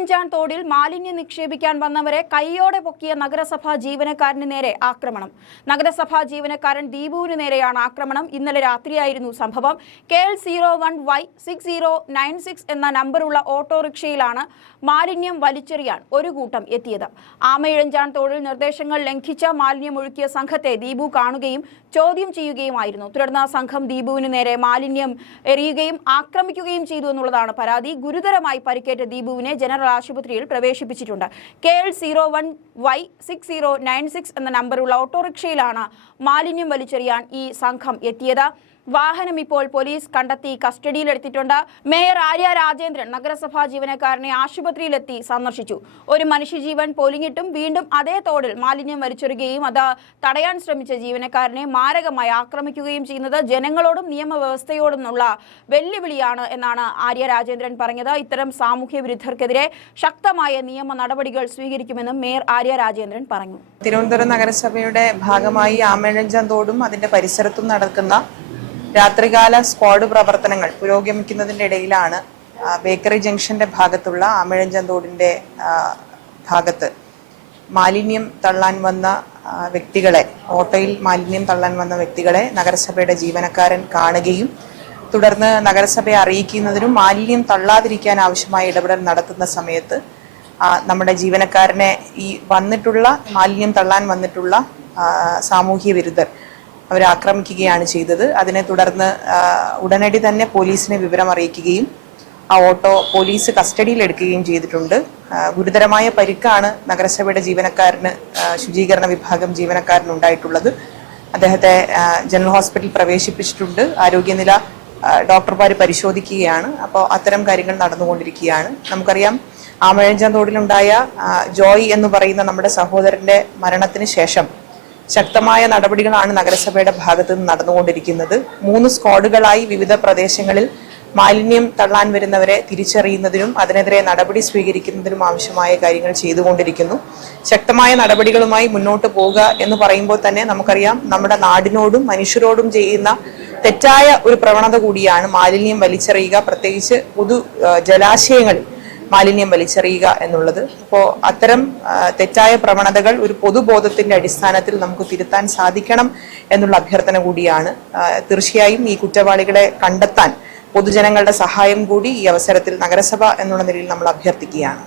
ആമയിഴഞ്ചാൻ തോടിൽ മാലിന്യം നിക്ഷേപിക്കാൻ വന്നവരെ കൈയോടെ പൊക്കിയ നഗരസഭാ ജീവനക്കാരന് നേരെ ആക്രമണം. നഗരസഭാ ജീവനക്കാരൻ ദീപുവിന് നേരെയാണ് ആക്രമണം. ഇന്നലെ രാത്രിയായിരുന്നു സംഭവം. K L zero one Y six zero nine six എന്ന നമ്പറുള്ള ഓട്ടോറിക്ഷയിലാണ് മാലിന്യം വലിച്ചെറിയാൻ ഒരു കൂട്ടം എത്തിയത്. ആമയിഴഞ്ചാൻ തോടിൽ നിർദ്ദേശങ്ങൾ ലംഘിച്ച മാലിന്യം ഒഴുക്കിയ സംഘത്തെ ദീപു കാണുകയും ചോദ്യം ചെയ്യുകയുമായിരുന്നു. തുടർന്ന് സംഘം ദീപുവിന് നേരെ മാലിന്യം എറിയുകയും ആക്രമിക്കുകയും ചെയ്തു എന്നുള്ളതാണ് പരാതി. ഗുരുതരമായി പരിക്കേറ്റ ദീപുവിനെ ജനറൽ ആശുപത്രിയിൽ പ്രവേശിപ്പിച്ചിട്ടുണ്ട്. K L zero one Y six zero nine six എന്ന നമ്പറുള്ള ഓട്ടോറിക്ഷയിലാണ് മാലിന്യം വലിച്ചെറിയാൻ ഈ സംഘം എത്തിയത്. വാഹനം ഇപ്പോൾ പോലീസ് കണ്ടെത്തി കസ്റ്റഡിയിലെടുത്തിട്ടുണ്ട്. മേയർ ആര്യ രാജേന്ദ്രൻ നഗരസഭാ ജീവനക്കാരനെ ആശുപത്രിയിലെത്തി സന്ദർശിച്ചു. ഒരു മനുഷ്യജീവൻ പൊലിഞ്ഞിട്ടും വീണ്ടും അതേ തോടിൽ മാലിന്യം വലിച്ചെറിയുകയും അത് തടയാൻ ശ്രമിച്ച ജീവനക്കാരനെ മാരകമായി ആക്രമിക്കുകയും ചെയ്യുന്നത് ജനങ്ങളോടും നിയമവ്യവസ്ഥയോടുമുള്ള വെല്ലുവിളിയാണ് എന്നാണ് ആര്യ രാജേന്ദ്രൻ പറഞ്ഞത്. ഇത്തരം സാമൂഹ്യ വിരുദ്ധർക്കെതിരെ ശക്തമായ നിയമ നടപടികൾ സ്വീകരിക്കുമെന്നും മേയർ ആര്യ രാജേന്ദ്രൻ പറഞ്ഞു. തിരുവനന്തപുരം നഗരസഭയുടെ ഭാഗമായി ആമേഴഞ്ചന്തോടും തോടും അതിന്റെ പരിസരത്തും നടക്കുന്ന രാത്രികാല സ്ക്വാഡ് പ്രവർത്തനങ്ങൾ പുരോഗമിക്കുന്നതിന്റെ ഇടയിലാണ് ബേക്കറി ജംഗ്ഷന്റെ ഭാഗത്തുള്ള ആമിഴഞ്ചന്തോടിന്റെ ഭാഗത്ത് മാലിന്യം തള്ളാൻ വന്ന വ്യക്തികളെ ഓട്ടോയിൽ മാലിന്യം തള്ളാൻ വന്ന വ്യക്തികളെ നഗരസഭയുടെ ജീവനക്കാരൻ കാണുകയും തുടർന്ന് നഗരസഭയെ അറിയിക്കുന്നതിനും മാലിന്യം തള്ളാതിരിക്കാൻ ആവശ്യമായ ഇടപെടൽ നടത്തുന്ന സമയത്ത് നമ്മുടെ ജീവനക്കാരനെ ഈ വന്നിട്ടുള്ള മാലിന്യം തള്ളാൻ വന്നിട്ടുള്ള സാമൂഹ്യ വിരുദ്ധർ അവരെ ആക്രമിക്കുകയാണ് ചെയ്തത്. അതിനെ തുടർന്ന് ഉടനടി തന്നെ പോലീസിനെ വിവരം അറിയിക്കുകയും ആ ഓട്ടോ പോലീസ് കസ്റ്റഡിയിൽ എടുക്കുകയും ചെയ്തിട്ടുണ്ട്. ഗുരുതരമായ പരിക്കാണ് നഗരസഭയുടെ ജീവനക്കാരന് ശുചീകരണ വിഭാഗം ജീവനക്കാരന് ഉണ്ടായിട്ടുള്ളത് അദ്ദേഹത്തെ ജനറൽ ഹോസ്പിറ്റലിൽ പ്രവേശിപ്പിച്ചിട്ടുണ്ട്. ആരോഗ്യനില ഡോക്ടർമാർ പരിശോധിക്കുകയാണ്. അപ്പോൾ അത്തരം കാര്യങ്ങൾ നടന്നുകൊണ്ടിരിക്കുകയാണ്. നമുക്കറിയാം ആമഴഞ്ചൻ തോടിലുണ്ടായ ജോയ് എന്ന് പറയുന്ന നമ്മുടെ സഹോദരന്റെ മരണത്തിന് ശേഷം ശക്തമായ നടപടികളാണ് നഗരസഭയുടെ ഭാഗത്ത് നിന്ന് നടന്നുകൊണ്ടിരിക്കുന്നത്. മൂന്ന് സ്ക്വാഡുകളായി വിവിധ പ്രദേശങ്ങളിൽ മാലിന്യം തള്ളാൻ വരുന്നവരെ തിരിച്ചറിയുന്നതിനും അതിനെതിരെ നടപടി സ്വീകരിക്കുന്നതിനും ആവശ്യമായ കാര്യങ്ങൾ ചെയ്തുകൊണ്ടിരിക്കുന്നു. ശക്തമായ നടപടികളുമായി മുന്നോട്ട് പോവുക എന്ന് പറയുമ്പോൾ തന്നെ നമുക്കറിയാം നമ്മുടെ നാടിനോടും മനുഷ്യരോടും ചെയ്യുന്ന തെറ്റായ ഒരു പ്രവണത കൂടിയാണ് മാലിന്യം വലിച്ചെറിയുക. പ്രത്യേകിച്ച് പൊതു ജലാശയങ്ങളിൽ മാലിന്യം വലിച്ചെറിയുക എന്നുള്ളത്. അപ്പോൾ അത്തരം തെറ്റായ പ്രവണതകൾ ഒരു പൊതുബോധത്തിന്റെ അടിസ്ഥാനത്തിൽ നമുക്ക് തിരുത്താൻ സാധിക്കണം എന്നുള്ള അഭ്യർത്ഥന കൂടിയാണ്. തീർച്ചയായും ഈ കുറ്റവാളികളെ കണ്ടെത്താൻ പൊതുജനങ്ങളുടെ സഹായം കൂടി ഈ അവസരത്തിൽ നഗരസഭ എന്നുള്ള നിലയിൽ നമ്മൾ അഭ്യർത്ഥിക്കുകയാണ്.